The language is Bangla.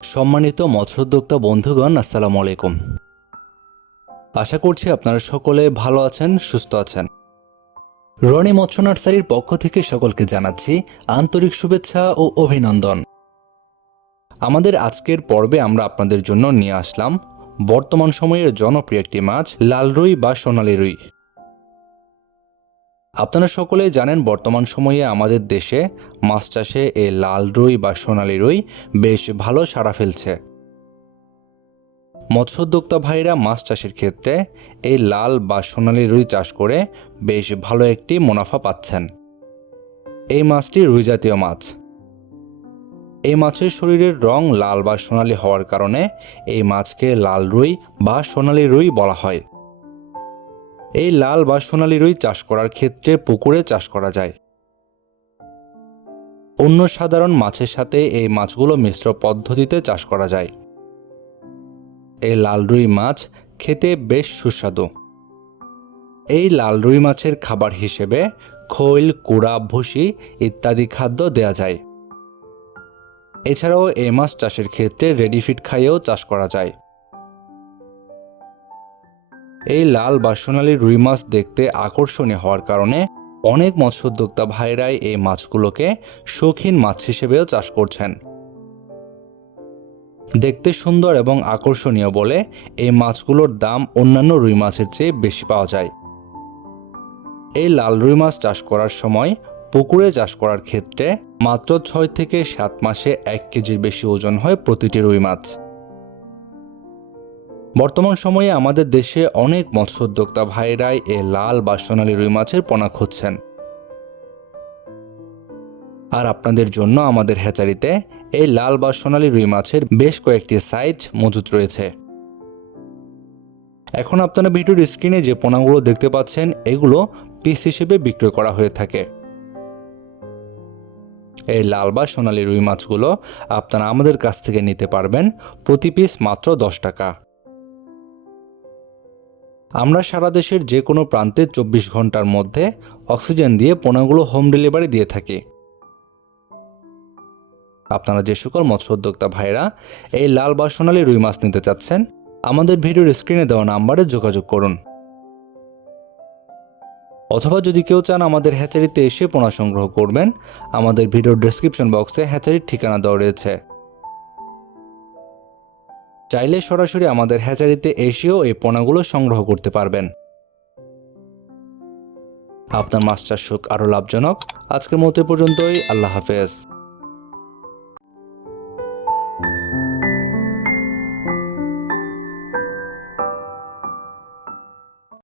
সম্মানিত মৎস্যোদ্যোক্তা বন্ধুগণ, আসসালামু আলাইকুম। আশা করছি আপনারা সকলে ভালো আছেন, সুস্থ আছেন। রনি মৎস্য নার্সারির পক্ষ থেকে সকলকে জানাচ্ছি আন্তরিক শুভেচ্ছা ও অভিনন্দন। আমাদের আজকের পর্বে আমরা আপনাদের জন্য নিয়ে আসলাম বর্তমান সময়ের জনপ্রিয় একটি মাছ, লাল রুই বা সোনালী রুই। আপনারা সকলেই জানেন বর্তমান সময়ে আমাদের দেশে মাছ চাষে এই লাল রুই বা সোনালী রুই বেশ ভালো সাড়া ফেলছে। মৎস্যোদ্যোক্তা ভাইরা মাছ চাষের ক্ষেত্রে এই লাল বা সোনালী রুই চাষ করে বেশ ভালো একটি মুনাফা পাচ্ছেন। এই মাছটি রুই জাতীয় মাছ। এই মাছের শরীরের রং লাল বা সোনালী হওয়ার কারণে এই মাছকে লাল রুই বা সোনালী রুই বলা হয়। এই লাল বা সোনালী রুই চাষ করার ক্ষেত্রে পুকুরে চাষ করা যায়। অন্য সাধারণ মাছের সাথে এই মাছগুলো মিশ্র পদ্ধতিতে চাষ করা যায়। এই লাল রুই মাছ খেতে বেশ সুস্বাদু। এই লাল রুই মাছের খাবার হিসেবে খৈল, কুড়া, ভুসি ইত্যাদি খাদ্য দেয়া যায়। এছাড়াও এই মাছ চাষের ক্ষেত্রে রেডি ফিড খাইয়েও চাষ করা যায়। এই লাল বা সোনালী রুই মাছ দেখতে আকর্ষণীয় হওয়ার কারণে অনেক মৎস্যোদ্যোক্তা ভাইরাই এই মাছগুলোকে শৌখিন মাছ হিসেবেও চাষ করছেন। দেখতে সুন্দর এবং আকর্ষণীয় বলে এই মাছগুলোর দাম অন্যান্য রুই মাছের চেয়ে বেশি পাওয়া যায়। এই লাল রুই মাছ চাষ করার সময় পুকুরে চাষ করার ক্ষেত্রে মাত্র 6 থেকে 7 মাসে 1 কেজির বেশি ওজন হয় প্রতিটি রুই মাছ। বর্তমান সময়ে আমাদের দেশে অনেক মৎস্যোদ্যোক্তা ভাইরাই এই লাল বা সোনালী রুই মাছের পোনা খুঁজছেন। আর আপনাদের জন্য আমাদের হ্যাচারিতে এই লাল বা সোনালী রুই মাছের বেশ কয়েকটি সাইজ মজুত রয়েছে। এখন আপনারা ভিডিওর স্ক্রিনে যে পোনাগুলো দেখতে পাচ্ছেন এগুলো পিস হিসেবে বিক্রয় করা হয়ে থাকে। এই লাল বা সোনালী রুই মাছগুলো আপনারা আমাদের কাছ থেকে নিতে পারবেন প্রতি পিস মাত্র 10 টাকা। আমরা সারা দেশের যে কোনো প্রান্তে 24 ঘন্টার মধ্যে অক্সিজেন দিয়ে পোনাগুলো হোম ডেলিভারি দিয়ে থাকি। আপনারা যে সকল মৎস্যোদ্যোক্তা ভাইরা এই লাল বা সোনালী রুই মাছ নিতে চাচ্ছেন আমাদের ভিডিওর স্ক্রিনে দেওয়া নাম্বারে যোগাযোগ করুন। অথবা যদি কেউ চান আমাদের হ্যাচারিতে এসে পোনা সংগ্রহ করবেন, আমাদের ভিডিওর ডেসক্রিপশন বক্সে হ্যাচারির ঠিকানা দেওয়া রয়েছে। চাইলে সরাসরি আমাদের হ্যাচারিতে এসেও এই পোনাগুলো সংগ্রহ করতে পারবেন। আপনার মাছ চাষ হোক আরও লাভজনক। আজকের মতো পর্যন্তই। আল্লাহ হাফেজ।